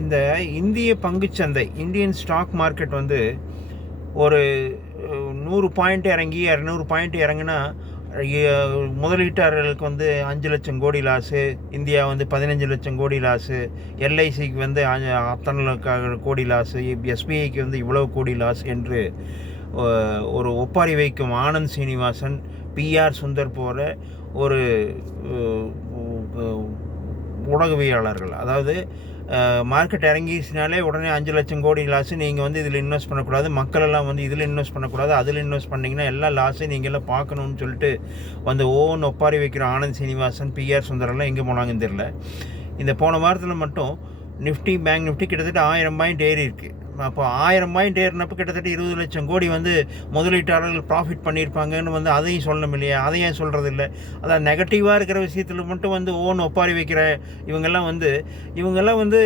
இந்த இந்திய பங்குச்சந்தை இந்தியன் ஸ்டாக் மார்க்கெட் வந்து ஒரு நூறு பாயிண்ட் இறங்கி இரநூறு பாயிண்ட் இறங்குனா முதலீட்டாளர்களுக்கு வந்து அஞ்சு லட்சம் கோடி லாஸு இந்தியா வந்து பதினஞ்சு லட்சம் கோடி லாஸு எல்ஐசிக்கு வந்து அத்தனை கோடி லாஸு எஸ்பிஐக்கு வந்து இவ்வளவு கோடி லாஸ் என்று ஒரு ஒப்பாரி வைக்கும் ஆனந்த் சீனிவாசன் பிஆர் சுந்தர் போகிற ஒரு ஊடகவியலாளர்கள். அதாவது மார்க்கெட் இறங்கிச்சினாலே உடனே அஞ்சு லட்சம் கோடி லாஸு நீங்கள் வந்து இதில் இன்வெஸ்ட் பண்ணக்கூடாது. மக்கள் எல்லாம் வந்து இதில் இன்வெஸ்ட் பண்ணக்கூடாது. அதில் இன்வெஸ்ட் பண்ணிங்கன்னா எல்லா லாஸையும் நீங்கள் எல்லாம் பார்க்கணும்னு சொல்லிட்டு வந்து ஓன் ஒப்பாரி வைக்கிற ஆனந்த் சீனிவாசன் பிஆர் சுந்தரெல்லாம் எங்கே போனாங்கன்னு தெரில இந்த போன வாரத்தில் மட்டும் நிஃப்டி பேங்க் நிஃப்டி கிட்டத்தட்ட ஆயிரம் பாயிண்ட் ஏறி இருக்குது அப்போ ஆயிரம் பாயிண்ட் ஏறினப்போ கிட்டத்தட்ட இருபது லட்சம் கோடி வந்து முதலீட்டாளர்கள் ப்ராஃபிட் பண்ணியிருப்பாங்கன்னு வந்து அதையும் சொல்லணும் இல்லையா? அதையும் சொல்கிறது இல்லை அதான் நெகட்டிவாக இருக்கிற விஷயத்தில் மட்டும் வந்து ஓன் ஒப்பாரி வைக்கிற இவங்கெல்லாம் வந்து இவங்கெல்லாம் வந்து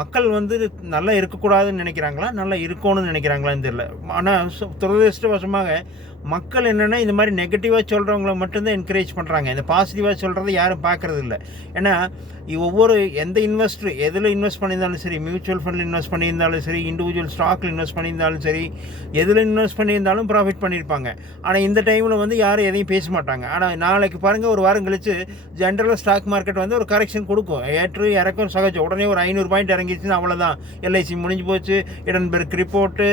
மக்கள் வந்து நல்லா இருக்கக்கூடாதுன்னு நினைக்கிறாங்களா? நல்லா இருக்கணும்னு நினைக்கிறாங்களான்னு தெரியல. ஆனால் துரதிருஷ்டவசமாக மக்கள் என்னென்னா இந்த மாதிரி நெகட்டிவாக சொல்கிறவங்கள மட்டும்தான் என்கரேஜ் பண்ணுறாங்க இந்த பாசிட்டிவாக சொல்கிறத யாரும் பார்க்குறது இல்லை ஏன்னா ஒவ்வொரு எந்த இன்வெஸ்டர் எதில் இன்வெஸ்ட் பண்ணியிருந்தாலும் சரி மியூச்சுவல் ஃபண்டில் இன்வெஸ்ட் பண்ணியிருந்தாலும் சரி இண்டிவிஜுவல் ஸ்டாக்கில் இன்வெஸ்ட் பண்ணியிருந்தாலும் சரி எதில் இன்வெஸ்ட் பண்ணியிருந்தாலும் ப்ராஃபிட் பண்ணியிருப்பாங்க. ஆனால் இந்த டைமில் வந்து யாரும் எதையும் பேச மாட்டாங்க. ஆனால் நாளைக்கு பாருங்கள் ஒரு வாரம் கழித்து ஜென்ரலாக ஸ்டாக் மார்க்கெட் வந்து ஒரு கரெக்ஷன் கொடுக்கும். ஏற்று இறக்கும் சகஜம். உடனே ஒரு ஐநூறு பாயிண்ட் இறங்கிடுச்சுன்னா அவ்வளோதான் எல்ஐசி முடிஞ்சு போச்சு இடன்பெர்க் ரிப்போர்ட்டு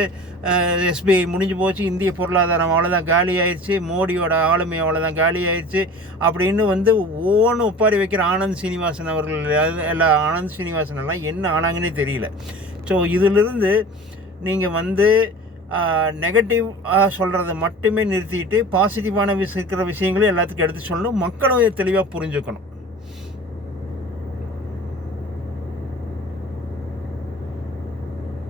எஸ்பிஐ முடிஞ்சு போச்சு இந்திய பொருளாதாரம் அவ்வளோதான் காலி ஆயிடுச்சு மோடியோட ஆளுமை அவ்வளோதான் காலி ஆயிடுச்சு அப்படின்னு வந்து ஓன்னு ஒப்பாரி வைக்கிற ஆனந்த் சீனிவாசன் அவர்கள் எல்லா ஆனந்த் சீனிவாசன் எல்லாம் என்ன ஆனாங்கன்னே தெரியல. ஸோ இதிலிருந்து நீங்கள் வந்து நெகட்டிவ் சொல்கிறத மட்டுமே நிறுத்திட்டு பாசிட்டிவான விஷயம் இருக்கிற விஷயங்களும் எல்லாத்துக்கும் எடுத்து சொல்லணும். மக்களும் தெளிவாக புரிஞ்சுக்கணும்.